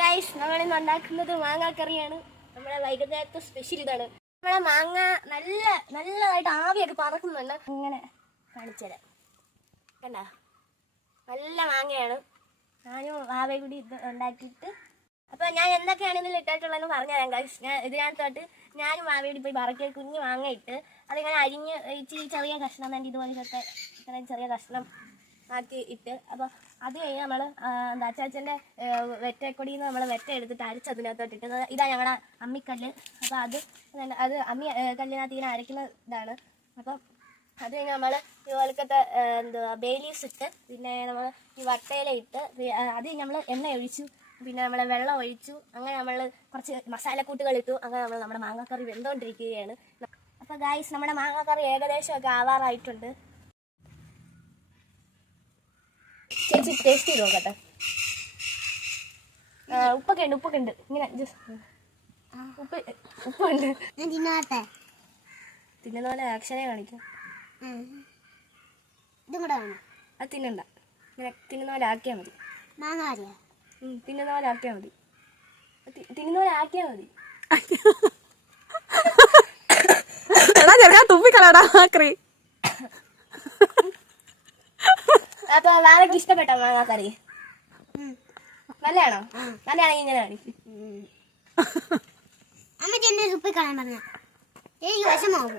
Guys നമ്മളിന്ന് ഉണ്ടാക്കുന്നത് മാങ്ങാക്കറിയാണ്. നമ്മുടെ വൈകുന്നേരത്തെ സ്പെഷ്യൽ ഇതാണ്. നമ്മളെ മാങ്ങ നല്ലതായിട്ട് ആവിയൊക്കെ പറക്കുന്നുണ്ട്. ഇങ്ങനെ കാണിച്ചുതരാം. കണ്ട നല്ല മാങ്ങയാണ്. ഞാനും ആവയും കൂടി ഇത് ഉണ്ടാക്കിയിട്ട് അപ്പോൾ ഞാൻ എന്തൊക്കെയാണ് ഇതിൽ ഇട്ടിട്ടുള്ളതെന്ന് പറഞ്ഞുതരാം ഗൈസ്. ഇതിനകത്തോട്ട് ഞാനും ആവയോടി പോയി പറക്കിയ കുഞ്ഞ് മാങ്ങ ഇട്ട് അതിങ്ങനെ അരിഞ്ഞ് ഇച്ചിരി ചെറിയ കഷ്ണം തന്നെ ഇതുപോലത്തെ ഇത്രയും ചെറിയ കഷ്ണം ആക്കി ഇട്ട് അപ്പോൾ അത് കഴിഞ്ഞ് നമ്മൾ അച്ചാച്ചൻ്റെ വെറ്റക്കൊടിയിൽ നിന്ന് നമ്മൾ വെറ്റ എടുത്തിട്ട് അരച്ചതിനകത്തോട്ട് ഇട്ട് ഇതാണ് ഞങ്ങളുടെ അമ്മിക്കല്ല്. അപ്പോൾ അത് അമ്മി കല്ലിനകത്ത് ഇങ്ങനെ അരയ്ക്കുന്ന ഇതാണ്. അപ്പം അത് കഴിഞ്ഞ് നമ്മൾ ഇതുപോലത്തെ ബേ ലീവ്സ് ഇട്ട് പിന്നെ നമ്മൾ ഈ വട്ടയില ഇട്ട് അത് നമ്മൾ എണ്ണ ഒഴിച്ചു പിന്നെ നമ്മൾ വെള്ളം ഒഴിച്ചു. അങ്ങനെ നമ്മൾ കുറച്ച് മസാലക്കൂട്ടുകൾ ഇട്ടു. അങ്ങനെ നമ്മുടെ മാങ്ങാക്കറി വെന്തുകൊണ്ടിരിക്കുകയാണ്. അപ്പോൾ ഗൈസ് നമ്മുടെ മാങ്ങാക്കറി ഏകദേശമൊക്കെ ആവാറായിട്ടുണ്ട്. ചേച്ചി ടേസ്റ്റ് ചെയ്ത് നോക്കട്ടെ. ഉപ്പൊക്കെ ഉണ്ട് ഇങ്ങനെ ഉപ്പുണ്ട്. തിന്നുന്ന പോലെ ആക്ഷനെ കാണിക്കാം. അത് തിന്നണ്ട, ഇങ്ങനെ തിന്നുന്ന പോലെ ആക്കിയാൽ മതി. തിന്നുന്ന പോലെ ആക്കിയാൽ മതി. തിന്നുന്ന പോലെ ആക്കിയാൽ മതി. അപ്പൊ വേറെ ഇഷ്ടപ്പെട്ടോ മാങ്ങാക്കറി? നല്ലതാണോ? നല്ലതാണെങ്കിൽ ഇങ്ങനെ കാണിക്കും. അമ്മ ചെന്നെ തുപ്പി കളയാൻ പറഞ്ഞ വിഷമാവും.